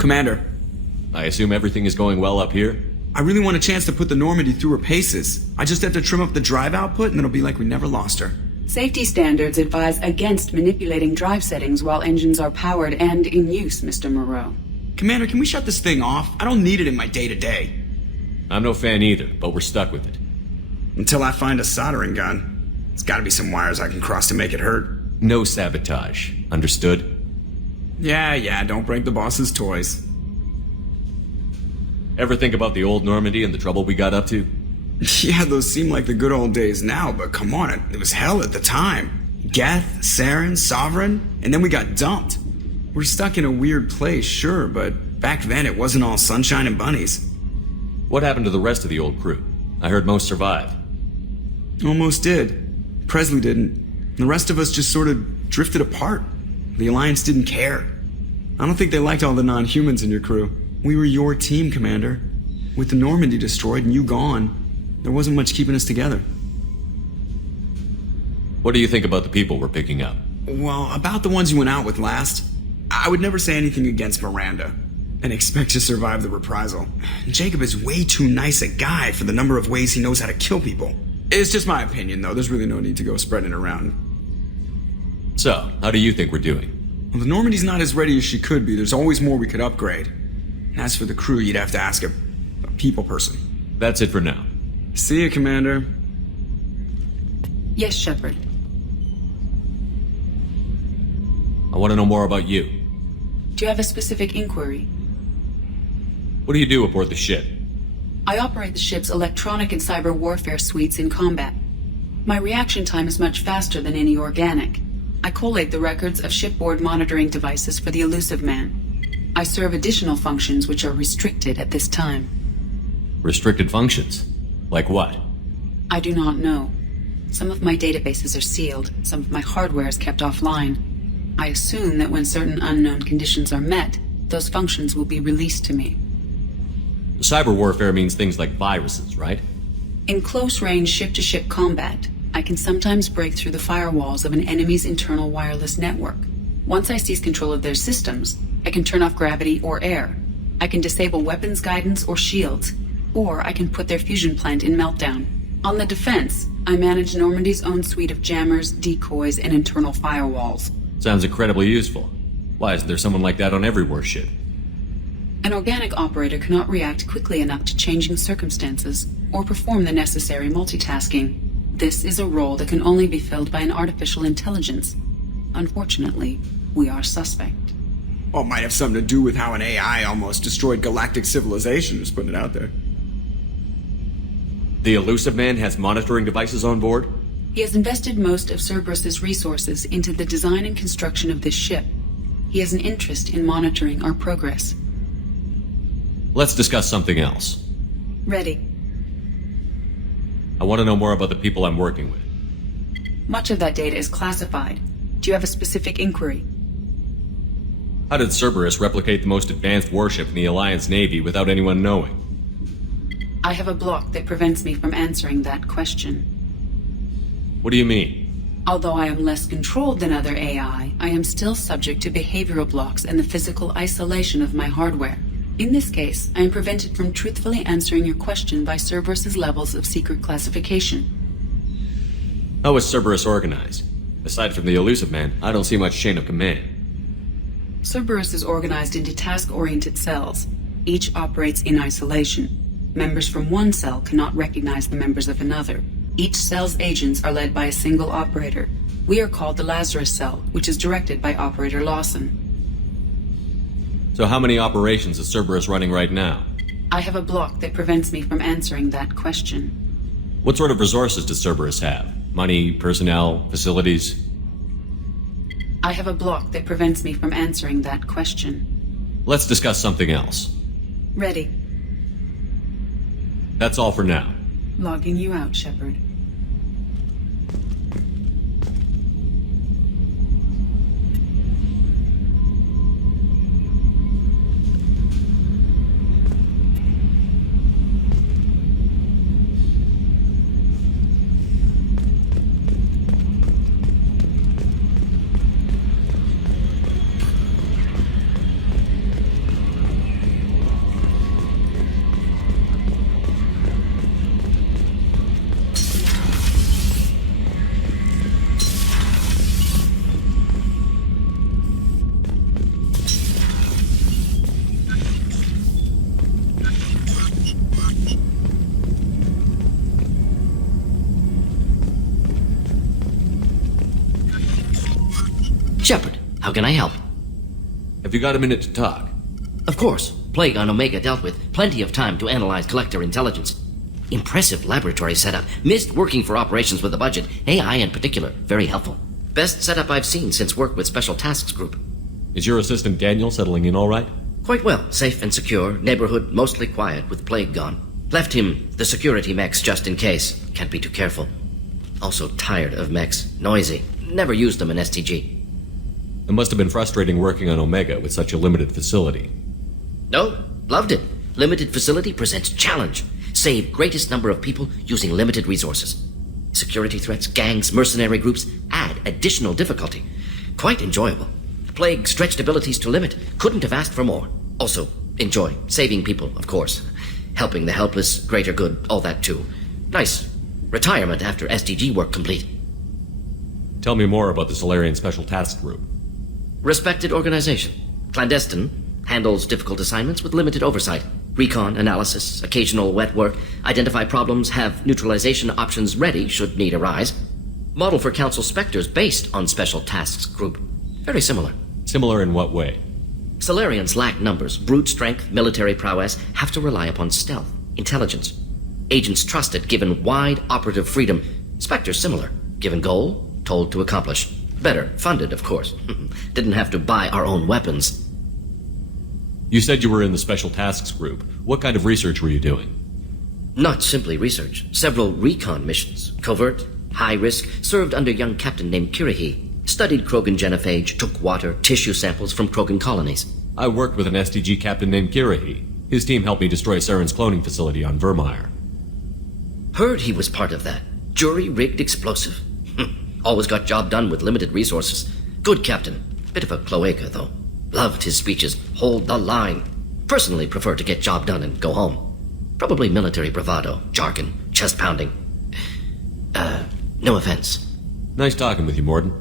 Commander, I assume everything is going well up here? I really want a chance to put the Normandy through her paces. I just have to trim up the drive output and it'll be like we never lost her. Safety standards advise against manipulating drive settings while engines are powered and in use, Mr. Moreau. Commander, can we shut this thing off? I don't need it in my day-to-day. I'm no fan either, but we're stuck with it. Until I find a soldering gun. There's gotta be some wires I can cross to make it hurt. No sabotage. Understood? Yeah, don't break the boss's toys. Ever think about the old Normandy and the trouble we got up to? Yeah, those seem like the good old days now, but come on, it was hell at the time. Geth, Saren, Sovereign, and then we got dumped. We're stuck in a weird place, sure, but back then it wasn't all sunshine and bunnies. What happened to the rest of the old crew? I heard most survived. Almost did. Presley didn't. The rest of us just sort of drifted apart. The Alliance didn't care. I don't think they liked all the non-humans in your crew. We were your team, Commander. With the Normandy destroyed and you gone, there wasn't much keeping us together. What do you think about the people we're picking up? Well, about the ones you went out with last, I would never say anything against Miranda and expect to survive the reprisal. Jacob is way too nice a guy for the number of ways he knows how to kill people. It's just my opinion, though. There's really no need to go spreading it around. So, how do you think we're doing? Well, the Normandy's not as ready as she could be. There's always more we could upgrade. As for the crew, you'd have to ask a people person. That's it for now. See you, Commander. Yes, Shepard. I want to know more about you. Do you have a specific inquiry? What do you do aboard the ship? I operate the ship's electronic and cyber warfare suites in combat. My reaction time is much faster than any organic. I collate the records of shipboard monitoring devices for the elusive man. I serve additional functions which are restricted at this time. Restricted functions? Like what? I do not know. Some of my databases are sealed, some of my hardware is kept offline. I assume that when certain unknown conditions are met, those functions will be released to me. Cyber warfare means things like viruses, right? In close-range ship-to-ship combat, I can sometimes break through the firewalls of an enemy's internal wireless network. Once I seize control of their systems, I can turn off gravity or air. I can disable weapons guidance or shields, or I can put their fusion plant in meltdown. On the defense, I manage Normandy's own suite of jammers, decoys, and internal firewalls. Sounds incredibly useful. Why isn't there someone like that on every warship? An organic operator cannot react quickly enough to changing circumstances or perform the necessary multitasking. This is a role that can only be filled by an artificial intelligence. Unfortunately, we are suspect. Well, it might have something to do with how an AI almost destroyed galactic civilization, just putting it out there. The elusive man has monitoring devices on board? He has invested most of Cerberus's resources into the design and construction of this ship. He has an interest in monitoring our progress. Let's discuss something else. Ready. I want to know more about the people I'm working with. Much of that data is classified. Do you have a specific inquiry? How did Cerberus replicate the most advanced warship in the Alliance Navy without anyone knowing? I have a block that prevents me from answering that question. What do you mean? Although I am less controlled than other AI, I am still subject to behavioral blocks and the physical isolation of my hardware. In this case, I am prevented from truthfully answering your question by Cerberus's levels of secret classification. How is Cerberus organized? Aside from the elusive man, I don't see much chain of command. Cerberus is organized into task-oriented cells. Each operates in isolation. Members from one cell cannot recognize the members of another. Each cell's agents are led by a single operator. We are called the Lazarus Cell, which is directed by Operator Lawson. So how many operations is Cerberus running right now? I have a block that prevents me from answering that question. What sort of resources does Cerberus have? Money, personnel, facilities? I have a block that prevents me from answering that question. Let's discuss something else. Ready. That's all for now. Logging you out, Shepard. Shepard, how can I help? Have you got a minute to talk? Of course. Plague on Omega dealt with. Plenty of time to analyze collector intelligence. Impressive laboratory setup. Missed working for operations with a budget. AI in particular, very helpful. Best setup I've seen since work with Special Tasks Group. Is your assistant Daniel settling in all right? Quite well. Safe and secure. Neighborhood mostly quiet with Plague gone. Left him the security mechs just in case. Can't be too careful. Also tired of mechs. Noisy. Never used them in STG. It must have been frustrating working on Omega with such a limited facility. No, loved it. Limited facility presents challenge. Save greatest number of people using limited resources. Security threats, gangs, mercenary groups add additional difficulty. Quite enjoyable. Plague stretched abilities to limit. Couldn't have asked for more. Also, enjoy. Saving people, of course. Helping the helpless, greater good, all that too. Nice. Retirement after SDG work complete. Tell me more about the Solarian Special Task Group. Respected organization. Clandestine. Handles difficult assignments with limited oversight. Recon, analysis, occasional wet work. Identify problems, have neutralization options ready should need arise. Model for Council Spectres based on Special Tasks Group. Very similar. Similar in what way? Solarians lack numbers, brute strength, military prowess, have to rely upon stealth, intelligence. Agents trusted, given wide operative freedom. Spectres similar, given goal, told to accomplish. Better, funded, of course. Didn't have to buy our own weapons. You said you were in the Special Tasks Group. What kind of research were you doing? Not simply research. Several recon missions. Covert, high risk, served under young captain named Kirihi. Studied Krogan genophage, took water, tissue samples from Krogan colonies. I worked with an SDG captain named Kirihi. His team helped me destroy Saren's cloning facility on Vermeer. Heard he was part of that. Jury-rigged explosive. Always got job done with limited resources. Good captain. Bit of a cloaca, though. Loved his speeches. Hold the line. Personally prefer to get job done and go home. Probably military bravado, jargon, chest pounding. No offense. Nice talking with you, Morden.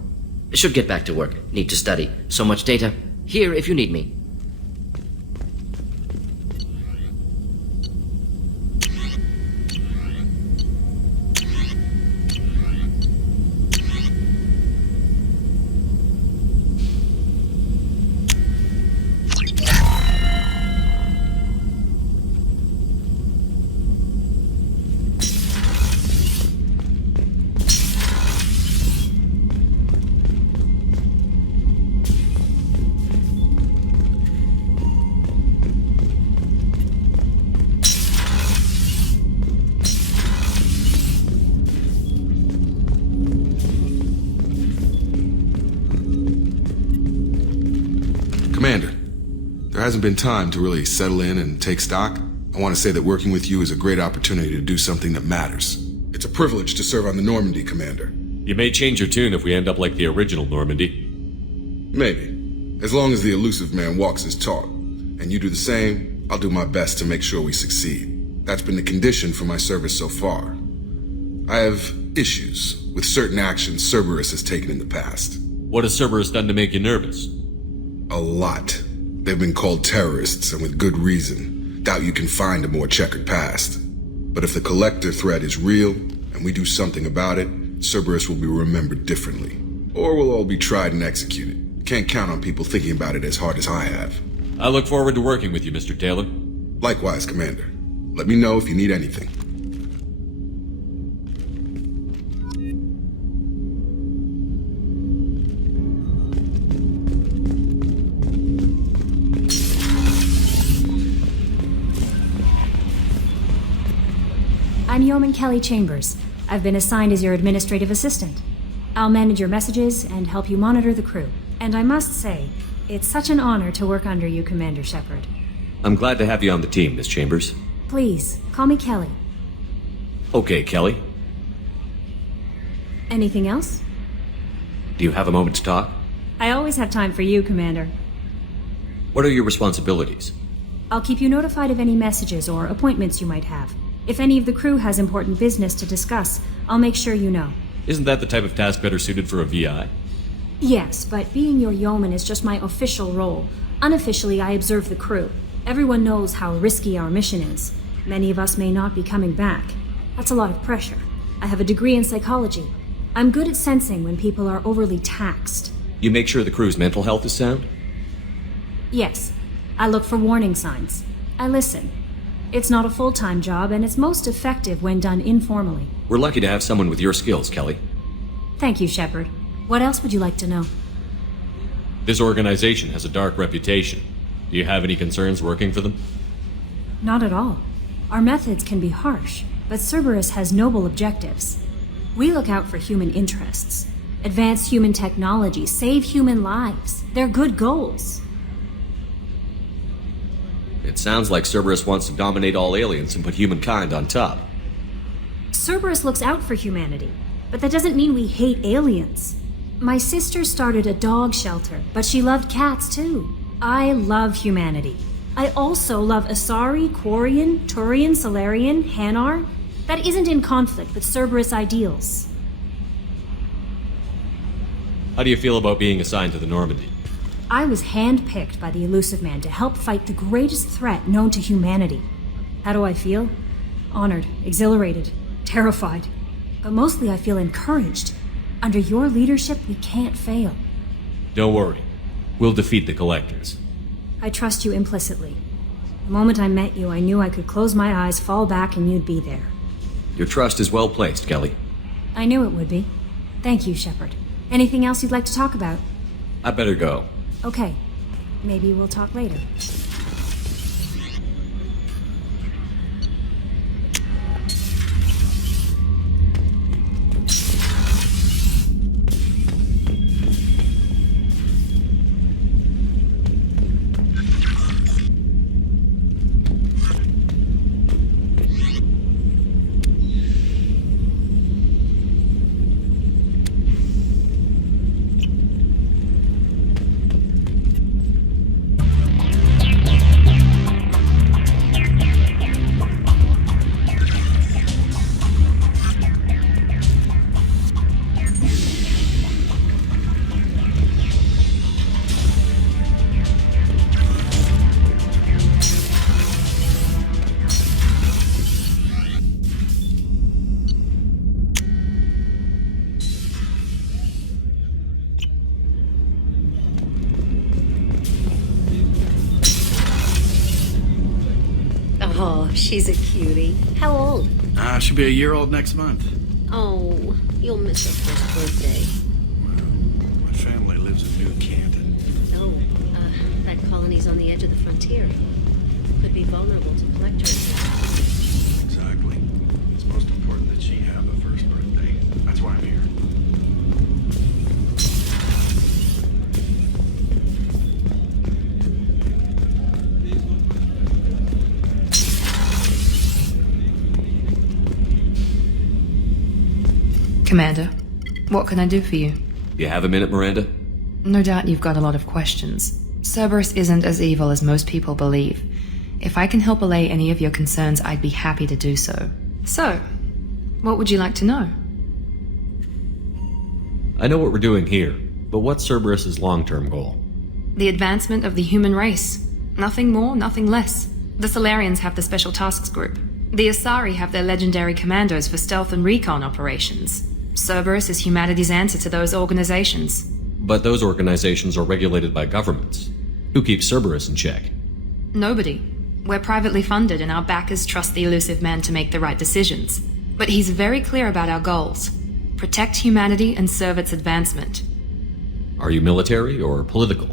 Should get back to work. Need to study. So much data. Here if you need me. Commander, there hasn't been time to really settle in and take stock. I want to say that working with you is a great opportunity to do something that matters. It's a privilege to serve on the Normandy, Commander. You may change your tune if we end up like the original Normandy. Maybe. As long as the elusive man walks his talk, and you do the same, I'll do my best to make sure we succeed. That's been the condition for my service so far. I have issues with certain actions Cerberus has taken in the past. What has Cerberus done to make you nervous? A lot. They've been called terrorists, and with good reason. Doubt you can find a more checkered past. But if the collector threat is real, and we do something about it, Cerberus will be remembered differently. Or we'll all be tried and executed. Can't count on people thinking about it as hard as I have. I look forward to working with you, Mr. Taylor. Likewise, Commander. Let me know if you need anything. I'm Yeoman Kelly Chambers. I've been assigned as your administrative assistant. I'll manage your messages and help you monitor the crew. And I must say, it's such an honor to work under you, Commander Shepard. I'm glad to have you on the team, Miss Chambers. Please, call me Kelly. Okay, Kelly. Anything else? Do you have a moment to talk? I always have time for you, Commander. What are your responsibilities? I'll keep you notified of any messages or appointments you might have. If any of the crew has important business to discuss, I'll make sure you know. Isn't that the type of task better suited for a VI? Yes, but being your yeoman is just my official role. Unofficially, I observe the crew. Everyone knows how risky our mission is. Many of us may not be coming back. That's a lot of pressure. I have a degree in psychology. I'm good at sensing when people are overly taxed. You make sure the crew's mental health is sound? Yes. I look for warning signs. I listen. It's not a full-time job, and it's most effective when done informally. We're lucky to have someone with your skills, Kelly. Thank you, Shepard. What else would you like to know? This organization has a dark reputation. Do you have any concerns working for them? Not at all. Our methods can be harsh, but Cerberus has noble objectives. We look out for human interests, advance human technology, save human lives. They're good goals. It sounds like Cerberus wants to dominate all aliens and put humankind on top. Cerberus looks out for humanity, but that doesn't mean we hate aliens. My sister started a dog shelter, but she loved cats too. I love humanity. I also love Asari, Quarian, Turian, Solarian, Hanar. That isn't in conflict with Cerberus ideals. How do you feel about being assigned to the Normandy? I was handpicked by the Elusive Man to help fight the greatest threat known to humanity. How do I feel? Honored, exhilarated, terrified. But mostly I feel encouraged. Under your leadership, we can't fail. Don't worry. We'll defeat the Collectors. I trust you implicitly. The moment I met you, I knew I could close my eyes, fall back, and you'd be there. Your trust is well placed, Kelly. I knew it would be. Thank you, Shepard. Anything else you'd like to talk about? I better go. Okay. Maybe we'll talk later. Oh, she's a cutie. How old? She'll be a year old next month. Oh, you'll miss her first birthday. My family lives in New Canton. Oh, that colony's on the edge of the frontier. Could be vulnerable to collectors. Exactly. It's most important that she have a first birthday. That's why I'm here. Commander, what can I do for you? You have a minute, Miranda? No doubt you've got a lot of questions. Cerberus isn't as evil as most people believe. If I can help allay any of your concerns, I'd be happy to do so. So, what would you like to know? I know what we're doing here, but what's Cerberus's long-term goal? The advancement of the human race. Nothing more, nothing less. The Solarians have the Special Tasks Group. The Asari have their legendary commandos for stealth and recon operations. Cerberus is humanity's answer to those organizations. But those organizations are regulated by governments. Who keeps Cerberus in check? Nobody. We're privately funded and our backers trust the Elusive Man to make the right decisions. But he's very clear about our goals. Protect humanity and serve its advancement. Are you military or political?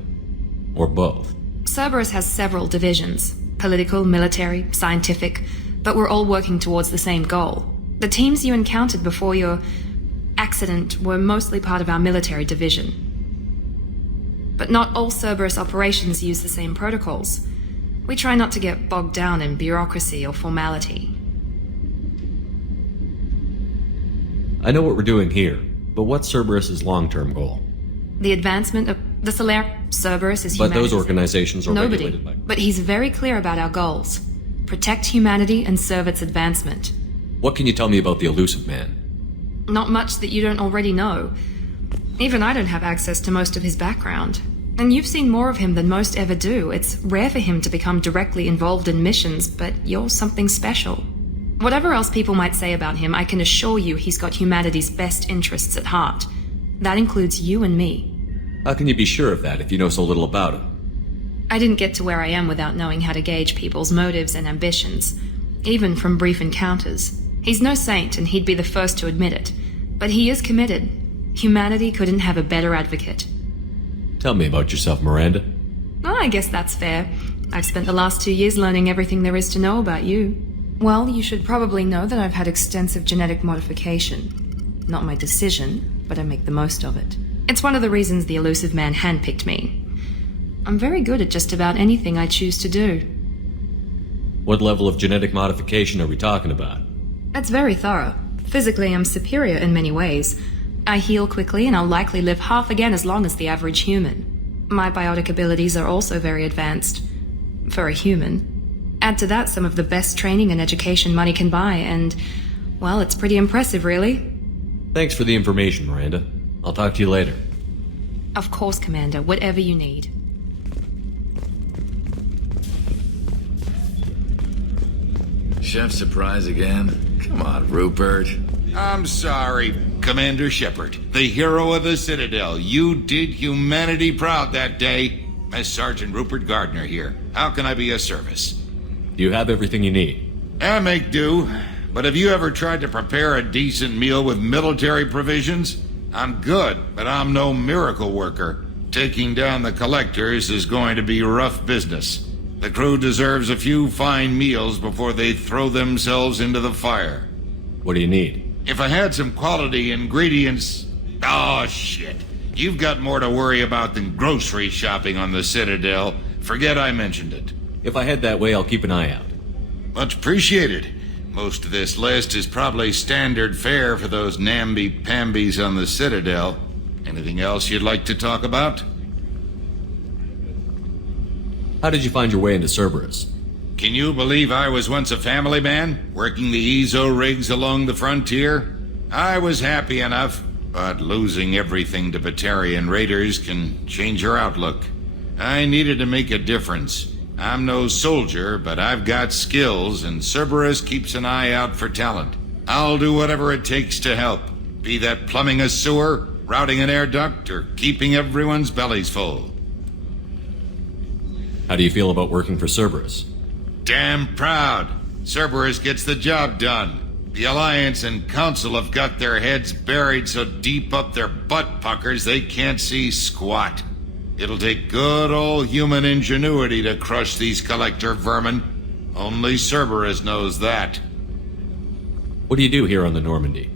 Or both? Cerberus has several divisions. Political, military, scientific, but we're all working towards the same goal. The teams you encountered before your accident were mostly part of our military division. But not all Cerberus operations use the same protocols. We try not to get bogged down in bureaucracy or formality. I know what we're doing here, but what's Cerberus's long-term goal? The advancement of the Cerberus is But humanity. those organizations are Nobody. regulated by... But he's very clear about our goals. Protect humanity and serve its advancement. What can you tell me about the Elusive Man? Not much that you don't already know. Even I don't have access to most of his background. And you've seen more of him than most ever do. It's rare for him to become directly involved in missions, but you're something special. Whatever else people might say about him, I can assure you he's got humanity's best interests at heart. That includes you and me. How can you be sure of that if you know so little about him? I didn't get to where I am without knowing how to gauge people's motives and ambitions, even from brief encounters. He's no saint, and he'd be the first to admit it. But he is committed. Humanity couldn't have a better advocate. Tell me about yourself, Miranda. Well, I guess that's fair. I've spent the last 2 years learning everything there is to know about you. Well, you should probably know that I've had extensive genetic modification. Not my decision, but I make the most of it. It's one of the reasons the elusive man handpicked me. I'm very good at just about anything I choose to do. What level of genetic modification are we talking about? That's very thorough. Physically, I'm superior in many ways. I heal quickly, and I'll likely live half again as long as the average human. My biotic abilities are also very advanced. For a human. Add to that some of the best training and education money can buy, and, well, it's pretty impressive, really. Thanks for the information, Miranda. I'll talk to you later. Of course, Commander, whatever you need. Chef surprise again? Come on, Rupert. I'm sorry, Commander Shepard, the hero of the Citadel. You did humanity proud that day. As Sergeant Rupert Gardner here. How can I be of service? Do you have everything you need? I make do. But have you ever tried to prepare a decent meal with military provisions? I'm good, but I'm no miracle worker. Taking down the collectors is going to be rough business. The crew deserves a few fine meals before they throw themselves into the fire. What do you need? If I had some quality ingredients... Oh, shit. You've got more to worry about than grocery shopping on the Citadel. Forget I mentioned it. If I head that way, I'll keep an eye out. Much appreciated. Most of this list is probably standard fare for those namby-pambies on the Citadel. Anything else you'd like to talk about? How did you find your way into Cerberus? Can you believe I was once a family man, working the EZO rigs along the frontier? I was happy enough, but losing everything to Batarian raiders can change your outlook. I needed to make a difference. I'm no soldier, but I've got skills, and Cerberus keeps an eye out for talent. I'll do whatever it takes to help, be that plumbing a sewer, routing an air duct, or keeping everyone's bellies full. How do you feel about working for Cerberus? Damn proud. Cerberus gets the job done. The Alliance and Council have got their heads buried so deep up their butt puckers they can't see squat. It'll take good old human ingenuity to crush these collector vermin. Only Cerberus knows that. What do you do here on the Normandy?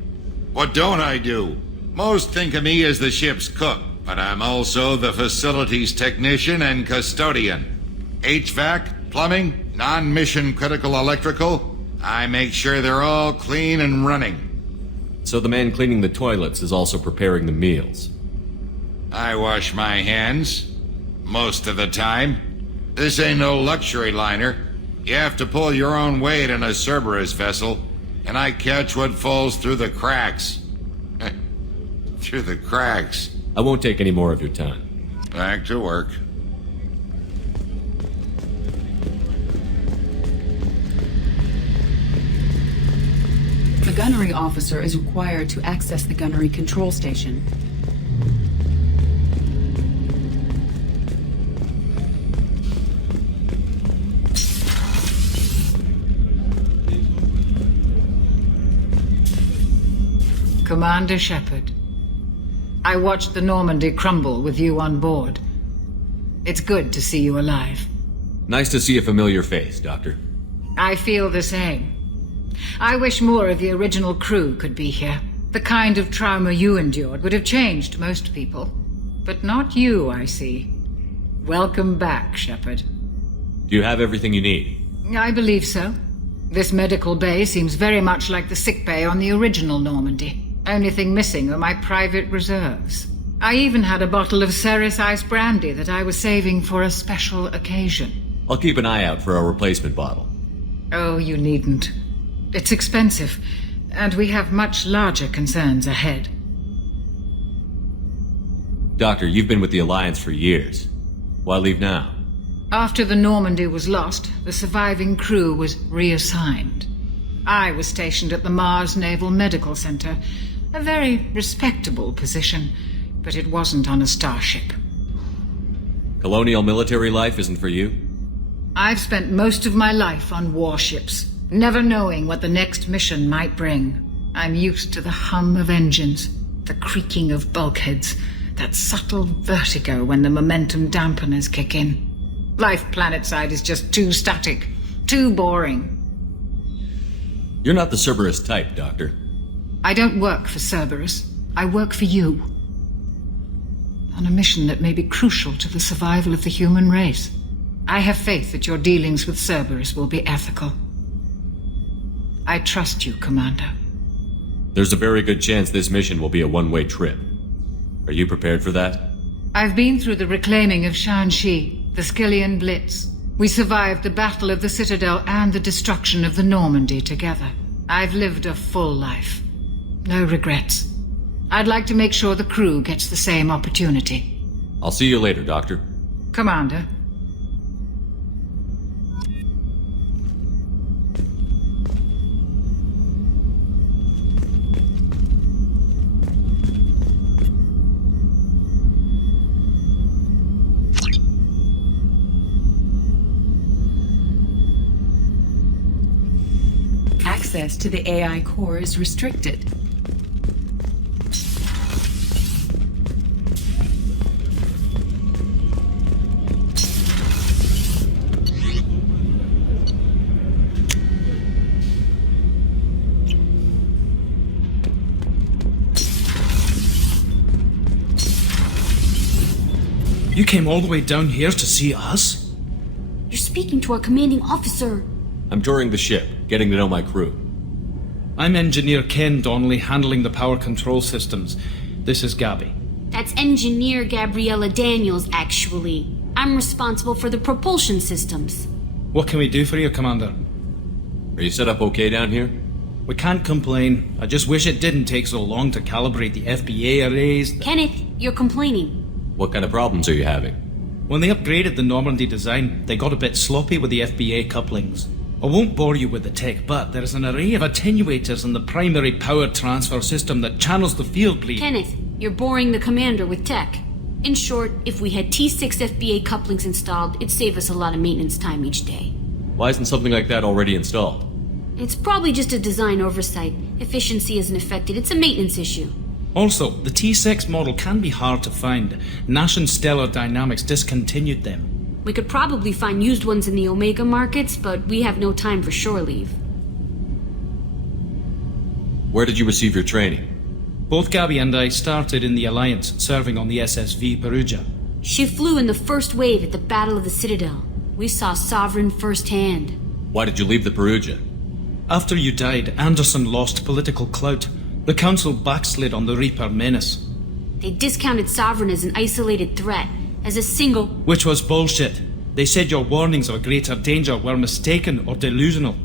What don't I do? Most think of me as the ship's cook, but I'm also the facilities technician and custodian. HVAC, plumbing, non-mission critical electrical. I make sure they're all clean and running. So the man cleaning the toilets is also preparing the meals. I wash my hands. Most of the time. This ain't no luxury liner. You have to pull your own weight in a Cerberus vessel, and I catch what falls through the cracks. Through the cracks. I won't take any more of your time. Back to work. The gunnery officer is required to access the gunnery control station. Commander Shepard, I watched the Normandy crumble with you on board. It's good to see you alive. Nice to see a familiar face, Doctor. I feel the same. I wish more of the original crew could be here. The kind of trauma you endured would have changed most people. But not you, I see. Welcome back, Shepard. Do you have everything you need? I believe so. This medical bay seems very much like the sick bay on the original Normandy. Only thing missing are my private reserves. I even had a bottle of Ceres Ice brandy that I was saving for a special occasion. I'll keep an eye out for a replacement bottle. Oh, you needn't. It's expensive, and we have much larger concerns ahead. Doctor, you've been with the Alliance for years. Why leave now? After the Normandy was lost, the surviving crew was reassigned. I was stationed at the Mars Naval Medical Center, a very respectable position, but it wasn't on a starship. Colonial military life isn't for you? I've spent most of my life on warships, never knowing what the next mission might bring. I'm used to the hum of engines, the creaking of bulkheads, that subtle vertigo when the momentum dampeners kick in. Life planetside is just too static, too boring. You're not the Cerberus type, Doctor. I don't work for Cerberus. I work for you. On a mission that may be crucial to the survival of the human race. I have faith that your dealings with Cerberus will be ethical. I trust you, Commander. There's a very good chance this mission will be a one-way trip. Are you prepared for that? I've been through the reclaiming of Šanci, the Skillian Blitz. We survived the Battle of the Citadel and the destruction of the Normandy together. I've lived a full life. No regrets. I'd like to make sure the crew gets the same opportunity. I'll see you later, Doctor. Commander. Access to the AI core is restricted. You came all the way down here to see us? You're speaking to our commanding officer. I'm touring the ship, getting to know my crew. I'm Engineer Ken Donnelly, handling the power control systems. This is Gabby. That's Engineer Gabriella Daniels, actually. I'm responsible for the propulsion systems. What can we do for you, Commander? Are you set up okay down here? We can't complain. I just wish it didn't take so long to calibrate the FBA arrays. Kenneth, you're complaining. What kind of problems are you having? When they upgraded the Normandy design, they got a bit sloppy with the FBA couplings. I won't bore you with the tech, but there's an array of attenuators in the primary power transfer system that channels the field bleed. Kenneth, you're boring the commander with tech. In short, if we had T6 FBA couplings installed, it'd save us a lot of maintenance time each day. Why isn't something like that already installed? It's probably just a design oversight. Efficiency isn't affected. It's a maintenance issue. Also, the T6 model can be hard to find. Nash and Stellar Dynamics discontinued them. We could probably find used ones in the Omega markets, but we have no time for shore leave. Where did you receive your training? Both Gabby and I started in the Alliance, serving on the SSV Perugia. She flew in the first wave at the Battle of the Citadel. We saw Sovereign firsthand. Why did you leave the Perugia? After you died, Anderson lost political clout. The Council backslid on the Reaper menace. They discounted Sovereign as an isolated threat, as a single... Which was bullshit. They said your warnings of a greater danger were mistaken or delusional.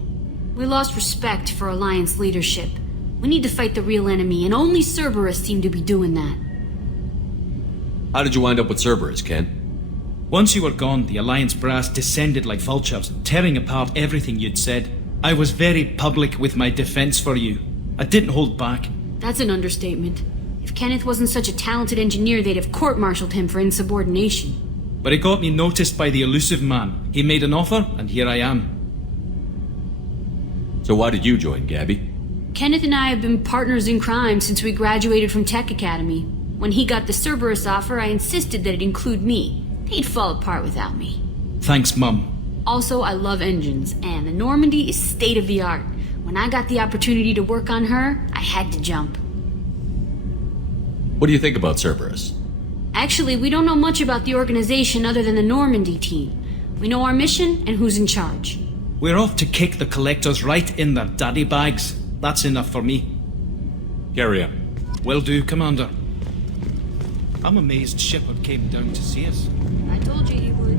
We lost respect for Alliance leadership. We need to fight the real enemy, and only Cerberus seemed to be doing that. How did you wind up with Cerberus, Ken? Once you were gone, the Alliance brass descended like vultures, tearing apart everything you'd said. I was very public with my defense for you. I didn't hold back. That's an understatement. If Kenneth wasn't such a talented engineer, they'd have court-martialed him for insubordination. But it got me noticed by the elusive man. He made an offer, and here I am. So why did you join, Gabby? Kenneth and I have been partners in crime since we graduated from Tech Academy. When he got the Cerberus offer, I insisted that it include me. They'd fall apart without me. Thanks, Mum. Also, I love engines, and the Normandy is state-of-the-art. When I got the opportunity to work on her, I had to jump. What do you think about Cerberus? Actually, we don't know much about the organization other than the Normandy team. We know our mission and who's in charge. We're off to kick the collectors right in their daddy bags. That's enough for me. Carry on. Will do, Commander. I'm amazed Shepard came down to see us. I told you he would.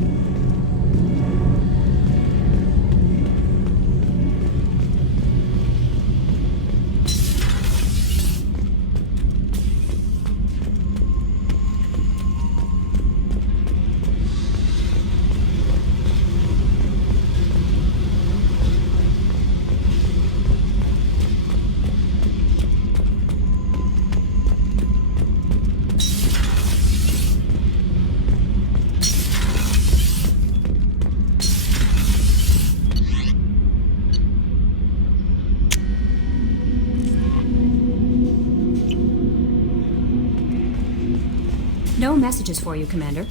No messages for you, Commander.